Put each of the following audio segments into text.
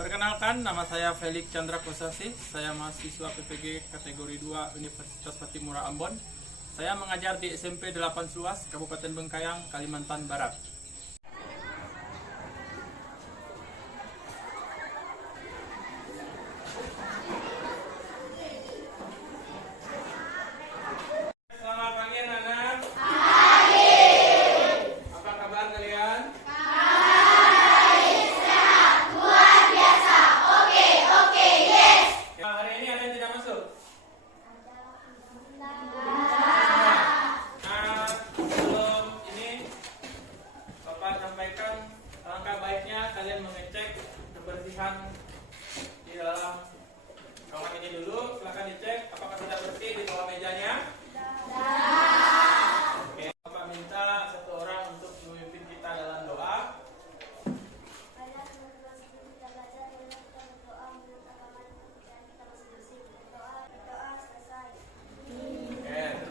Perkenalkan, nama saya Felix Chandra Kosasi. Saya mahasiswa PPG kategori 2 Universitas Patimura Ambon. Saya mengajar di SMP 8 Sluas, Kabupaten Bengkayang, Kalimantan Barat. Selamat pagi anak-anak. Apa kabar kalian? Hari ini ada yang tidak masuk? Sebelum ini Bapak sampaikan langkah baiknya kalian mengecek kebersihan di dalam ruangan ini dulu. Silakan dicek apakah sudah bersih di bawah mejanya. Oke, Bapak minta satu orang untuk memimpin kita dalam doa.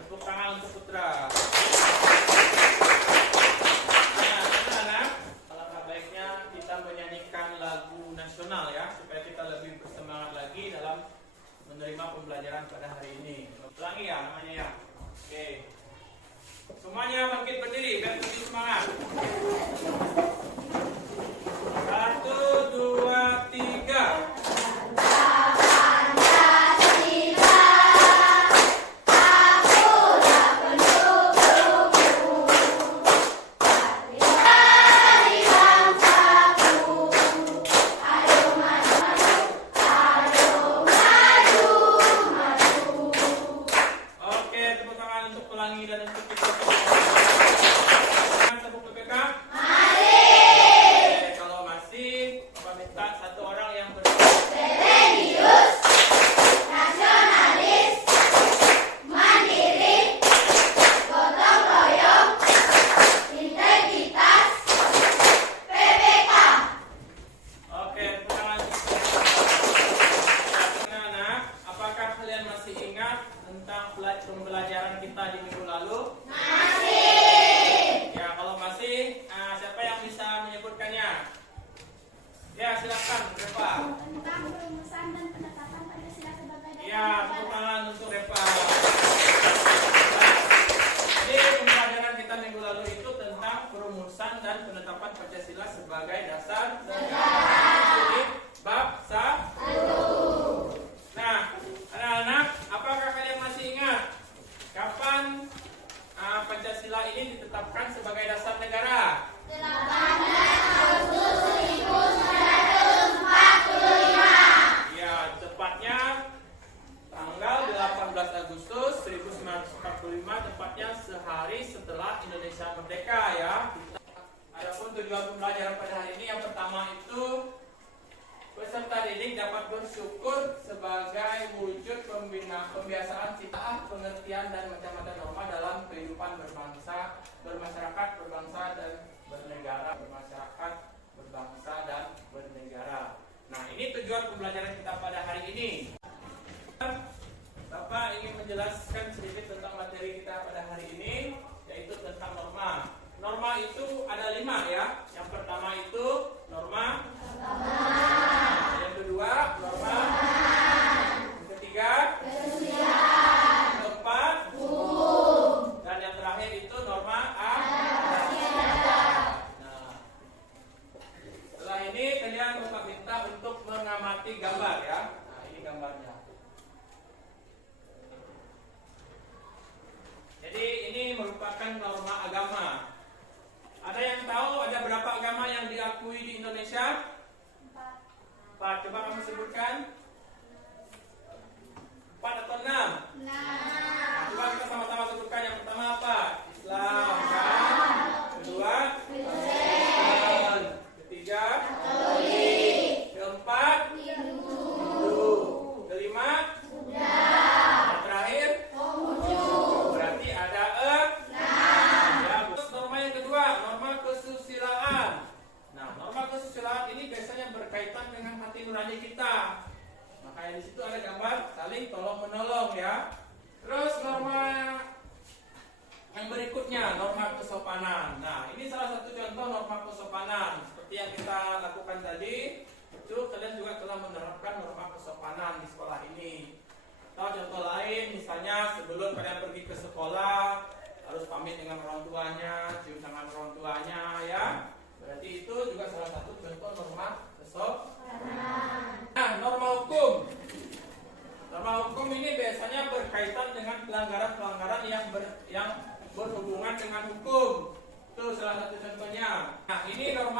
Tepuk tangan untuk putra. Nah, anak-anak, alangkah baiknya kita menyanyikan lagu nasional ya, supaya kita lebih bersemangat lagi dalam menerima pembelajaran pada hari ini. Ulangi ya namanya ya. Oke. Semuanya bangkit berdiri biar lebih semangat. 1, 2, 3. Oke, tepuk tangan untuk pelangi dan untuk kita. Tepuk PPK. Mari. Oke, kalau masih, Bapak minta satu orang yang serius, nasionalis, mandiri, gotong royong, integritas, PPK. Oke, tepuk tangan. Anak-anak, apakah kalian masih ingat tentang pembelajaran kita di minggu lalu? Masih. Ya, kalau masih, siapa yang bisa menyebutkannya? Ya, silakan, Reva. Tentang perumusan dan penetapan Pancasila sebagai dasar Ya, tepuk tangan untuk Reva. Jadi, pembelajaran kita minggu lalu itu tentang perumusan dan penetapan Pancasila sebagai dasar negara. Jadi, bab 1. Nah, anak-anak, apakah kalian masih ingat kapan Pancasila ini ditetapkan sebagai dasar negara? 18 Agustus 1945. Ya, tepatnya tanggal 18 Agustus 1945, tepatnya sehari setelah Indonesia merdeka ya. Adapun tujuan pembelajaran pada hari ini yang pertama itu peserta didik dapat bersyukur sebagai wujud pembiasaan cita, pengertian dan macam-macam norma dalam kehidupan berbangsa, bermasyarakat, berbangsa dan bernegara, bermasyarakat, berbangsa dan bernegara. Nah, ini tujuan pembelajaran kita pada hari ini. Bapak ingin menjelaskan sedikit tentang materi kita pada hari ini, yaitu tentang norma. Norma itu ada 5 ya. Yang pertama itu norma. Yang kedua, norma. Yang ketiga, yang keempat, dan yang terakhir itu norma A. Nah, setelah ini kalian Bapak minta untuk mengamati gambar ya. Nah, ini gambarnya. Jadi ini merupakan norma agama. Ada yang tahu ada berapa agama yang diakui di Indonesia? 4. Coba kamu sebutkan. 4 atau 6? 6. Nah, coba kita sama-sama sebutkan. Yang pertama apa? Islam. Kan? Kedua? Kristen. Ketiga? Katolik. Keempat? Hindu. Kelima? Buddha. Yang terakhir? Konghucu. Berarti ada 6. Ya, norma yang kedua, norma kesusilaan. Nah, norma kesusilaan ini biasanya berkaitan dengan hati nurani kita. Makanya di situ ada gambar saling tolong menolong ya. Terus norma yang berikutnya, norma kesopanan. Nah, ini salah satu contoh norma kesopanan. Seperti yang kita lakukan tadi, itu kalian juga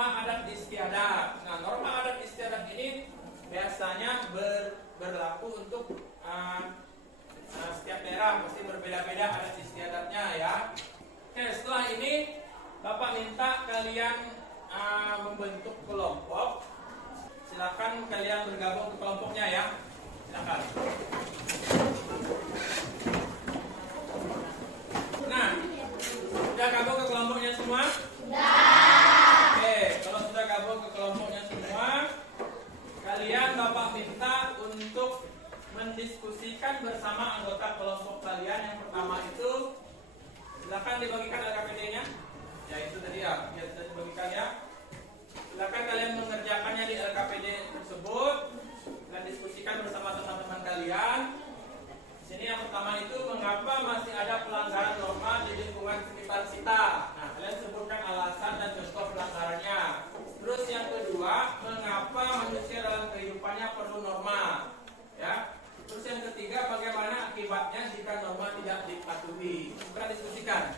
norma adat istiadat. Nah, norma adat istiadat ini biasanya berlaku untuk setiap daerah, pasti berbeda-beda adat istiadatnya ya. Oke, setelah ini Bapak minta kalian membentuk kelompok. Silakan kalian bergabung ke kelompoknya ya. Silakan. Nah, sudah gabung ke kelompoknya semua? Sudah. Oke, kalau sudah gabung ke kelompoknya semua, kalian Bapak minta untuk mendiskusikan bersama anggota kelompok kalian. Yang pertama itu, silakan dibagikan LKPD-nya. Ya itu tadi ya, biar kita dibagikan ya. Silakan kalian mengerjakannya di LKPD tersebut dan diskusikan bersama teman-teman kalian. Di sini yang pertama itu, mengapa masih ada pelanggaran norma di lingkungan sekitar kita. Nah, kalian sebutkan alasan dan contoh pelanggarannya. Terus yang kedua, mengapa manusia dalam kehidupannya perlu norma. Ya. Terus yang ketiga, bagaimana akibatnya jika norma tidak dipatuhi. Kita diskusikan.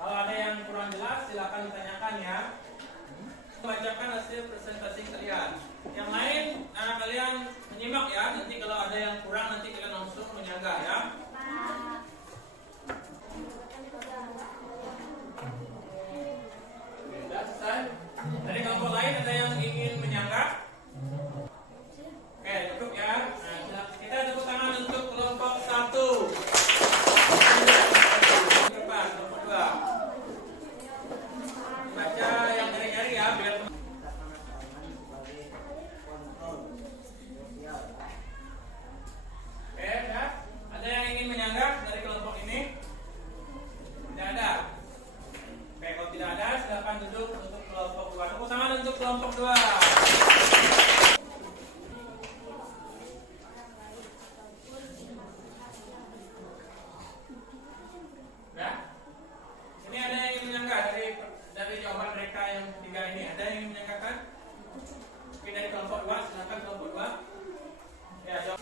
Kalau ada yang kurang jelas, silakan ditanyakan ya. Bacakan hasil presentasi kalian. Yang lain, kalian menyimak ya. Nanti kalau ada yang kurang, nanti kalian langsung menyangga ya. Sudah selesai. Dari kelompok lain ada yang ingin menyangga? Oke, cukup ya. Nah, kita tepuk tangan untuk kelompok 1. Depan, kelompok 2. Baca yang nyari-nyari ya, biar oke, ya. Ada yang ingin menyangga dari kelompok ini? Tidak ada. Oke, kalau tidak ada, silakan duduk untuk kelompok 2. Tepuk tangan untuk kelompok 2. Ya. Ini ada yang ingin menyangga dari jawaban mereka yang tiga ini. Ada yang ingin menyanggakan? Oke, dari kelompok 2, silakan kelompok 2. Ya, jawab.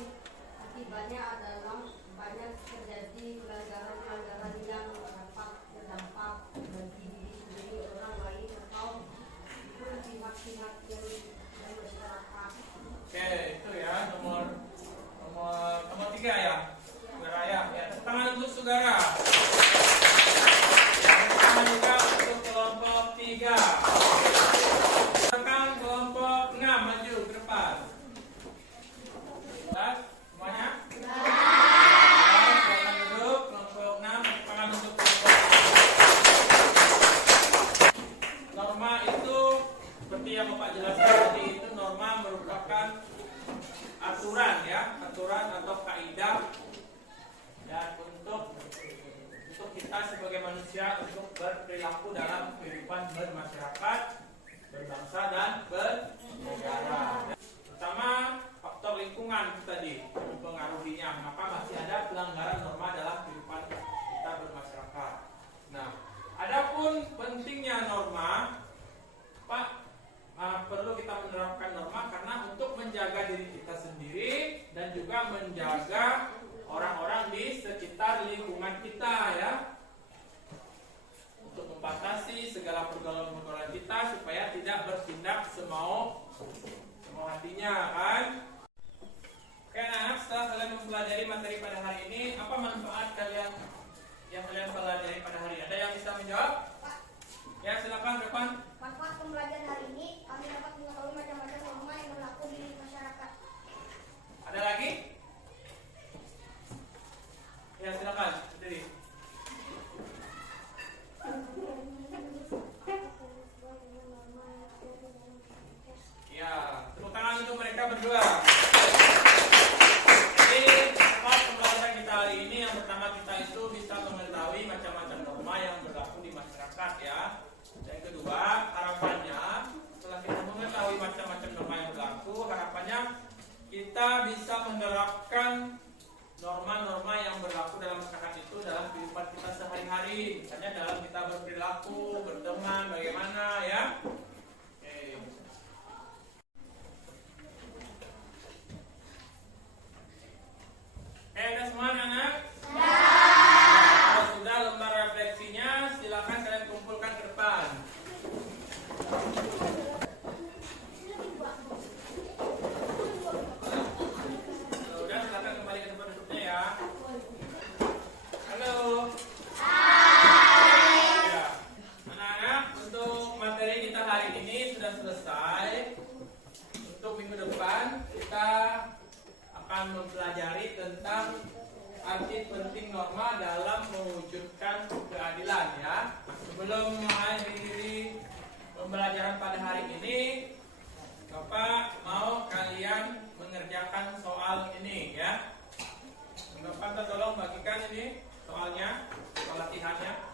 Akibatnya adalah banyak terjadi pelanggaran-pelanggaran yang dapat berdampak bagi diri sendiri, orang lain, atau pihak-pihak yang masyarakat. Oke, itu ya nomor 3 ya. Saudara ya. Tepuk tangan untuk saudara. Tepuk tangan juga untuk kelompok 3. Silakan kelompok 6 maju ke depan. Jelas semuanya? Silakan duduk kelompok 6. Tepuk tangan untuk kelompok 6. Norma itu seperti yang Bapak jelaskan tadi, itu norma merupakan aturan ya, aturan atau kaidah dan untuk kita sebagai manusia untuk berperilaku dalam kehidupan bermasyarakat, berbangsa dan bernegara. Pertama, faktor lingkungan itu tadi mempengaruhinya, maka masih ada pelanggaran norma dalam kehidupan kita bermasyarakat. Nah, adapun pentingnya norma, Pak, perlu kita menerapkan norma karena untuk menjaga diri kita sendiri dan juga menjaga orang-orang di sekitar lingkungan kita ya, untuk membatasi segala pergaulan-pergaulan kita supaya tidak bertindak semau hatinya kan. Oke, nah setelah kalian mempelajari materi pada hari ini, apa manfaat yang kalian pelajari pada hari ini? Ada yang bisa menjawab? Ya, silakan depan. Manfaat pembelajaran hari ini, kami dapat mengetahui macam-macam norma yang berlaku di masyarakat. Ada lagi? Ya, silakan. Jadi. Ya, tepuk tangan untuk mereka berdua. Jadi, manfaat pembelajaran kita hari ini, yang pertama kita itu bisa mengetahui macam-macam norma yang berlaku di masyarakat ya. Yang kedua, harapannya setelah kita mengetahui macam-macam norma yang berlaku, harapannya kita bisa menerapkan norma-norma yang berlaku dalam masyarakat itu dalam kehidupan kita sehari-hari. Misalnya dalam kita berperilaku, berteman, bagaimana ya. Oke. mewujudkan keadilan ya. Sebelum mengakhiri pembelajaran pada hari ini, Bapak mau kalian mengerjakan soal ini ya. Bapak minta tolong bagikan ini soalnya, soal latihannya.